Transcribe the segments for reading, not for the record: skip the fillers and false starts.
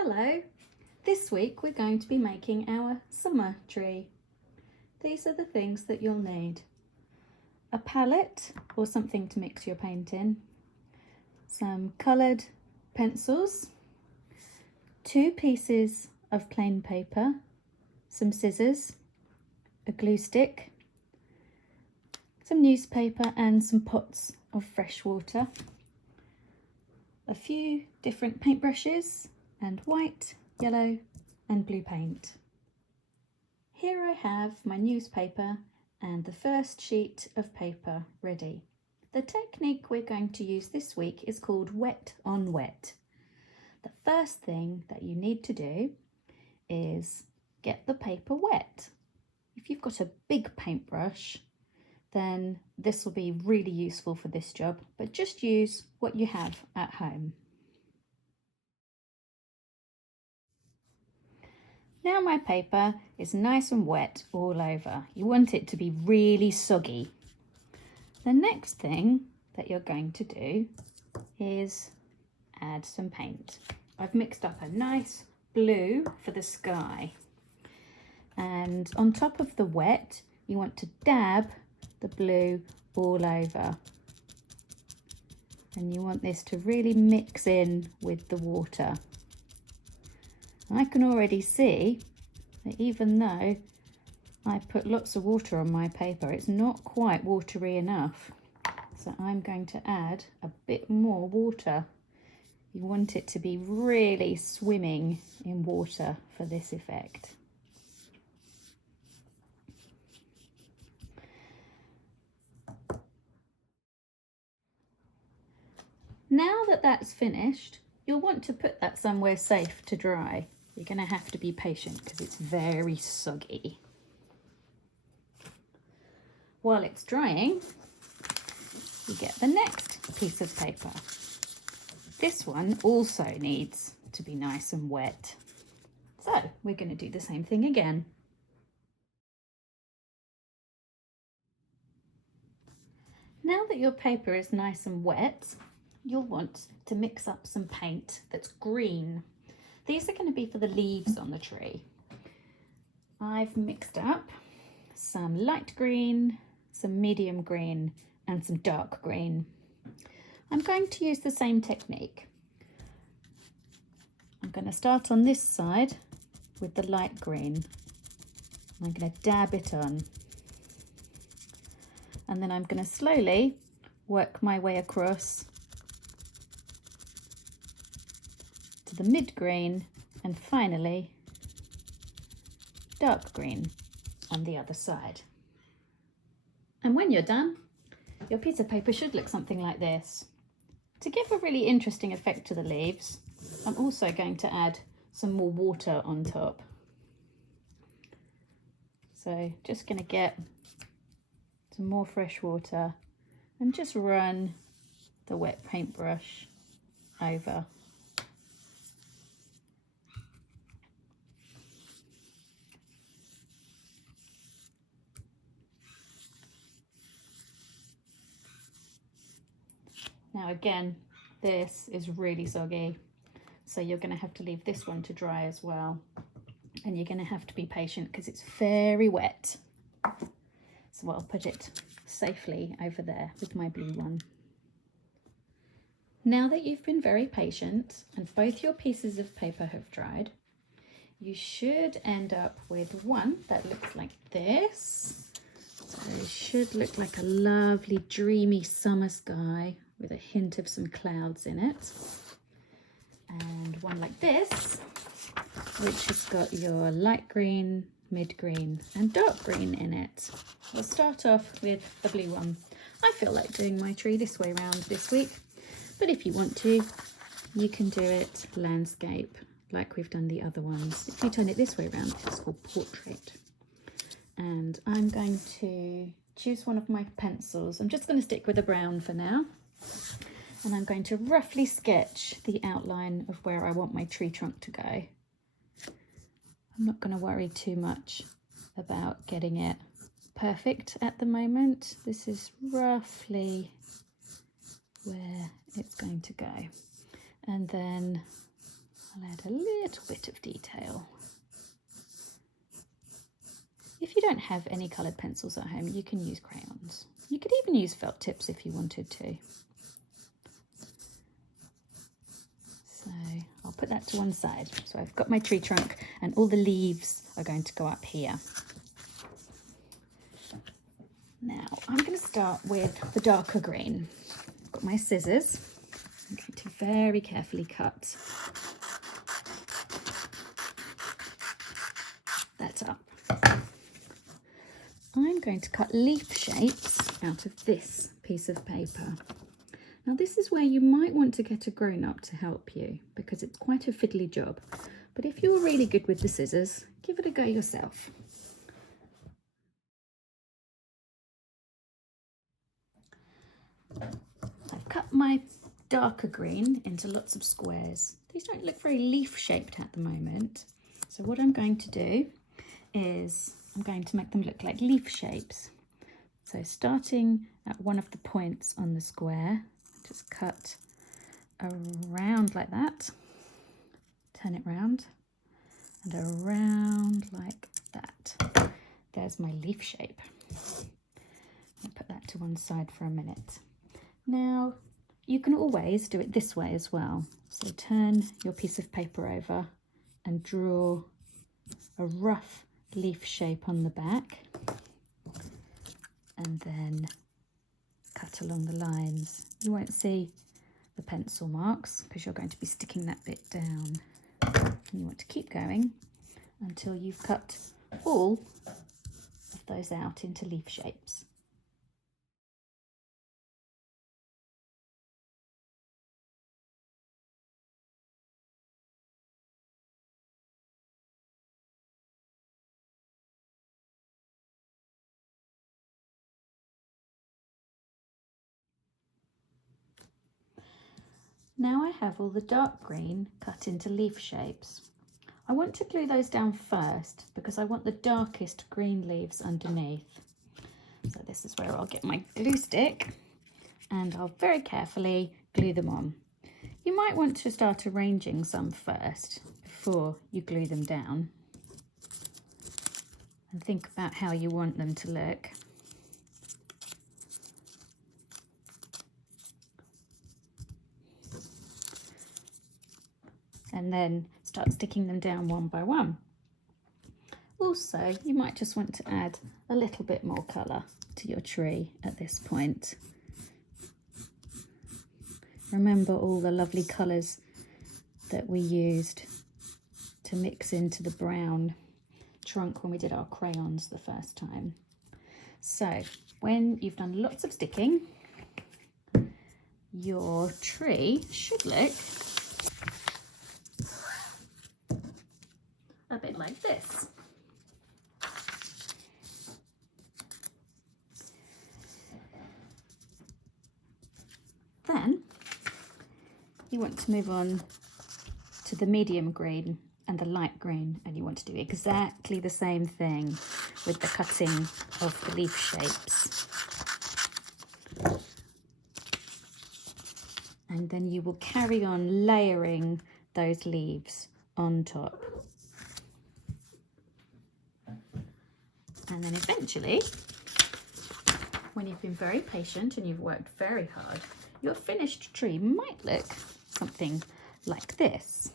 Hello, this week we're going to be making our summer tree. These are the things that you'll need. A palette or something to mix your paint in, some coloured pencils, 2 pieces of plain paper, some scissors, a glue stick, some newspaper and some pots of fresh water, a few different paintbrushes and white, yellow and blue paint. Here I have my newspaper and the first sheet of paper ready. The technique we're going to use this week is called wet on wet. The first thing that you need to do is get the paper wet. If you've got a big paintbrush, then this will be really useful for this job, but just use what you have at home. Now my paper is nice and wet all over. You want it to be really soggy. The next thing that you're going to do is add some paint. I've mixed up a nice blue for the sky. And on top of the wet, you want to dab the blue all over. And you want this to really mix in with the water. I can already see that even though I put lots of water on my paper, it's not quite watery enough. So I'm going to add a bit more water. You want it to be really swimming in water for this effect. Now that that's finished, you'll want to put that somewhere safe to dry. You're going to have to be patient because it's very soggy. While it's drying, you get the next piece of paper. This one also needs to be nice and wet. So we're going to do the same thing again. Now that your paper is nice and wet, you'll want to mix up some paint that's green. These are going to be for the leaves on the tree. I've mixed up some light green, some medium green and some dark green. I'm going to use the same technique. I'm going to start on this side with the light green. I'm going to dab it on. And then I'm going to slowly work my way across to the mid green and finally dark green on the other side. And when you're done, your piece of paper should look something like this. To give a really interesting effect to the leaves, I'm also going to add some more water on top. So just going to get some more fresh water and just run the wet paintbrush over. Now again, this is really soggy, so you're going to have to leave this one to dry as well. And you're going to have to be patient because it's very wet. So I'll put it safely over there with my blue one. Now that you've been very patient and both your pieces of paper have dried, you should end up with one that looks like this. So it should look like a lovely dreamy summer sky with a hint of some clouds in it. And one like this, which has got your light green, mid green and dark green in it. We'll start off with the blue one. I feel like doing my tree this way around this week, but if you want to, you can do it landscape like we've done the other ones. If you turn it this way around, it's called portrait. And I'm going to choose one of my pencils. I'm just going to stick with the brown for now. And I'm going to roughly sketch the outline of where I want my tree trunk to go. I'm not going to worry too much about getting it perfect at the moment. This is roughly where it's going to go. And then I'll add a little bit of detail. If you don't have any coloured pencils at home, you can use crayons. You could even use felt tips if you wanted to. So I'll put that to one side. So I've got my tree trunk and all the leaves are going to go up here. Now I'm going to start with the darker green. I've got my scissors. I'm going to very carefully cut that up. I'm going to cut leaf shapes out of this piece of paper. Now this is where you might want to get a grown-up to help you because it's quite a fiddly job. But if you're really good with the scissors, give it a go yourself. I've cut my darker green into lots of squares. These don't look very leaf shaped at the moment. So what I'm going to do is I'm going to make them look like leaf shapes. So starting at one of the points on the square, just cut around like that, turn it round and around like that. There's my leaf shape. I'll put that to one side for a minute. Now you can always do it this way as well. So turn your piece of paper over and draw a rough leaf shape on the back and then cut along the lines. You won't see the pencil marks because you're going to be sticking that bit down. And you want to keep going until you've cut all of those out into leaf shapes. Now I have all the dark green cut into leaf shapes. I want to glue those down first because I want the darkest green leaves underneath. So this is where I'll get my glue stick and I'll very carefully glue them on. You might want to start arranging some first before you glue them down and think about how you want them to look. And then start sticking them down one by one. Also, you might just want to add a little bit more colour to your tree at this point. Remember all the lovely colours that we used to mix into the brown trunk when we did our crayons the first time. So when you've done lots of sticking, your tree should look a bit like this. Then you want to move on to the medium green and the light green, and you want to do exactly the same thing with the cutting of the leaf shapes. And then you will carry on layering those leaves on top. And then eventually, when you've been very patient and you've worked very hard, your finished tree might look something like this.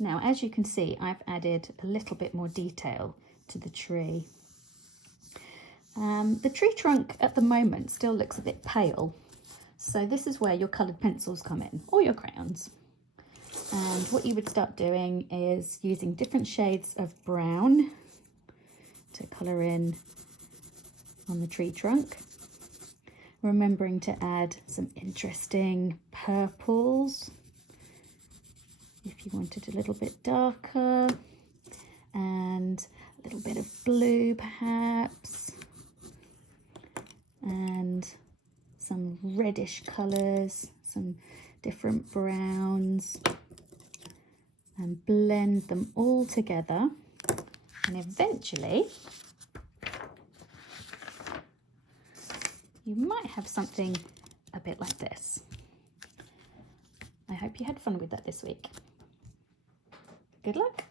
Now, as you can see, I've added a little bit more detail to the tree. The tree trunk at the moment still looks a bit pale. So this is where your coloured pencils come in, or your crayons. And what you would start doing is using different shades of brown to colour in on the tree trunk. Remembering to add some interesting purples if you wanted a little bit darker, and a little bit of blue perhaps, and some reddish colours, some different browns, and blend them all together. And eventually you might have something a bit like this. I hope you had fun with that this week. Good luck.